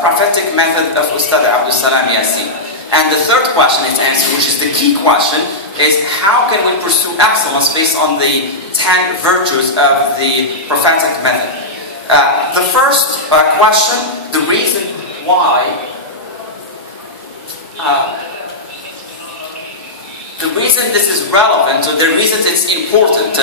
Prophetic Method of Ustad Abdessalam Yassine. And the third question it's answered, which is the key question, is how can we pursue excellence based on the 10 virtues of the Prophetic Method? The first question, the reason why, the reason this is relevant, or the reason it's important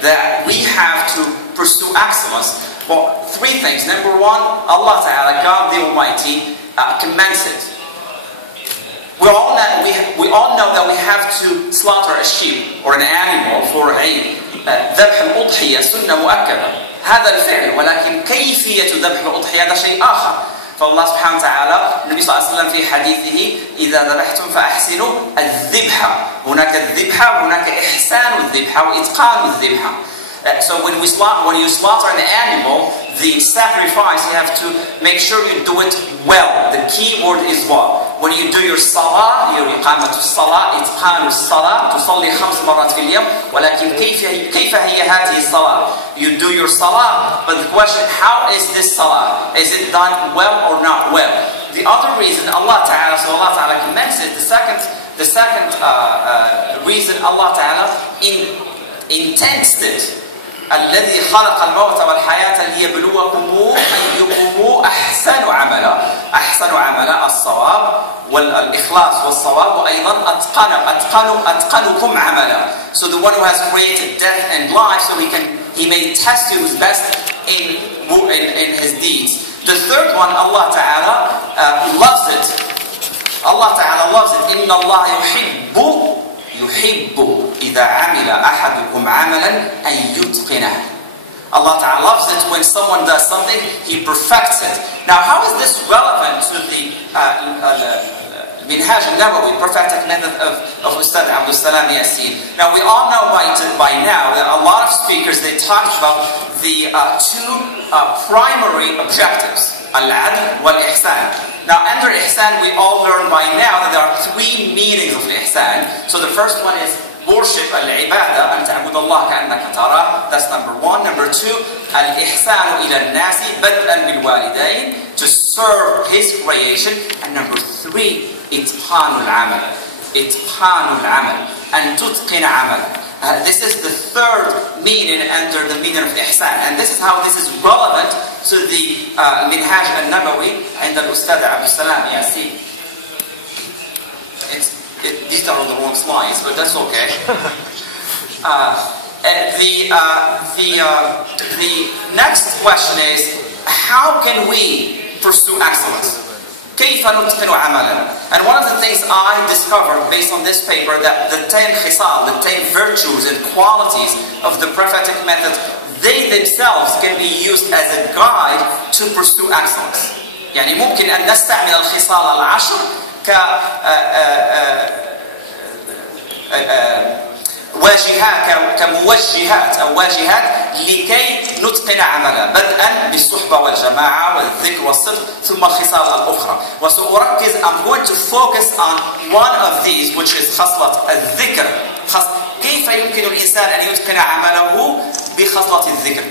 that we have to pursue excellence, well, three things. Number one, Allah Ta'ala, God the Almighty, commands it. We all know that we have to slaughter a sheep or an animal for Eid. ذبح الأضحية سنة مؤكدة. هذا الفعل، ولكن كيفية ذبح الأضحية هذا شيء آخر. فالله سبحانه وتعالى النبي صلى الله عليه وسلم في حديثه إذا ذبحتم فأحسنوا الذبحة. هناك الذبحة وهناك إحسان الذبحة وإتقان الذبحة. So when you slaughter an animal, the sacrifice, you have to make sure you do it well. The key word is what? When you do your salah, your إقامة الصلاة, إتقان الصلاة, تصلي 5 مرات في اليوم, ولكن كيف هي هذه الصلاة? You do your salah, but the question, how is this salah? Is it done well or not well? The other reason Allah Ta'ala commends it, the second reason Allah Ta'ala intends it. الذي خلق الموت والحياة ليبلوكم أيكم أحسن عملا الصواب والإخلاص والصواب وأيضا أتقنكم عملا. So the one who has created death and life, so he may test you who's best in his deeds. The third one, Allah Ta'ala loves it. Allah Ta'ala loves it. إن الله يحب إذا عمل أحدكم عملا أن يتقنه. Allah Ta'ala loves it when someone does something, He perfects it. Now, how is this relevant to the Minhaj al-Nabawi, Prophetic Method of Ustad Abdessalam Yassine? Now, we all know by now that a lot of speakers, they talked about the two primary objectives, al-adl wal-ihsan. Now, under ihsan, we all learn by now that there are three meanings of ihsan. So the first one is worship, al-ibadah, أن تعبد الله كأنك تراه. That's number one. Number two, al-ihsanu ila al-nasi bad'an bil-walidayn, to serve His creation. And number three, itqanu al-amal. Itqanu al-amal. أن تتقن عمل. This is the third meaning under the meaning of ihsan. And this is how this is relevant to the Minhaj al-Nabawi and الأستاذ Abdessalam Yassine. These are on the wrong slides, but that's okay. The next question is, how can we pursue excellence? كيف نتقن عملنا? And one of the things I discovered based on this paper, that the 10 khisal, the 10 virtues and qualities of the prophetic method, they themselves can be used as a guide to pursue excellence. يعني ممكن أن نستعمل الخصال العشر كموجهات أو واجهات لكي نتقن عملا، بدءا بالصحبة والجماعة والذكر والصدق ثم الخصال الأخرى. وسأركز I'm going to focus on one of these, which is خصلة الذكر. كيف يمكن الإنسان أن يتقن عمله بخصلة الذكر؟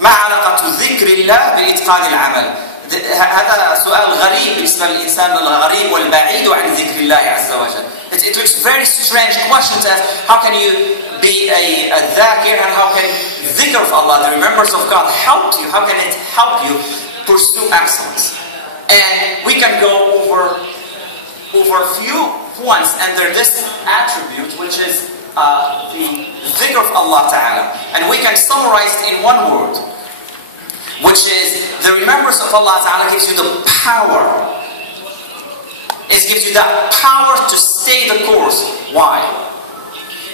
ما علاقة ذكر الله بإتقان العمل؟ هذا سؤال غريب بالنسبة للإنسان الغريب والبعيد عن ذكر الله عز وجل. It looks very strange question to ask. How can you be a dhakir, and how can dhikr of Allah, the remembrance of God, help you? How can it help you pursue excellence? And we can go over a few points under this attribute, which is the dhikr of Allah Ta'ala. And we can summarize it in one word, which is the remembrance of Allah Ta'ala gives you the power. It gives you that power to stay the course. Why?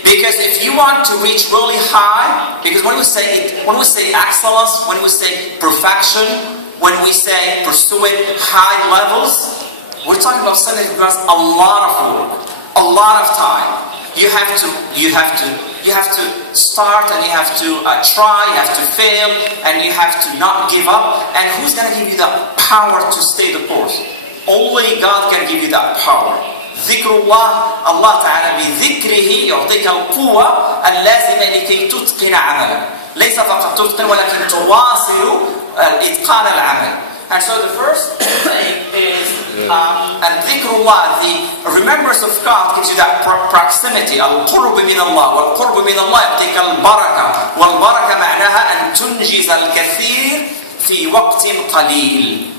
Because if you want to reach really high, because when we say excellence, when we say perfection, when we say pursuing high levels, we're talking about something that requires a lot of work, a lot of time. You have to start, and you have to try, you have to fail, and you have to not give up. And who's going to give you the power to stay the course? Only God can give you that power. ذكر الله, Allah Ta'ala بذكره يعطيك القوة اللازمة لكي تتقن عملا. ليس فقط تتقن ولكن تواصل إتقان العمل. And so the first thing and dhikrullah, the remembrance of God gives you that proximity. القرب من الله والقرب من الله يعطيك البركة والبركة معناها أن تنجز الكثير في وقت قليل.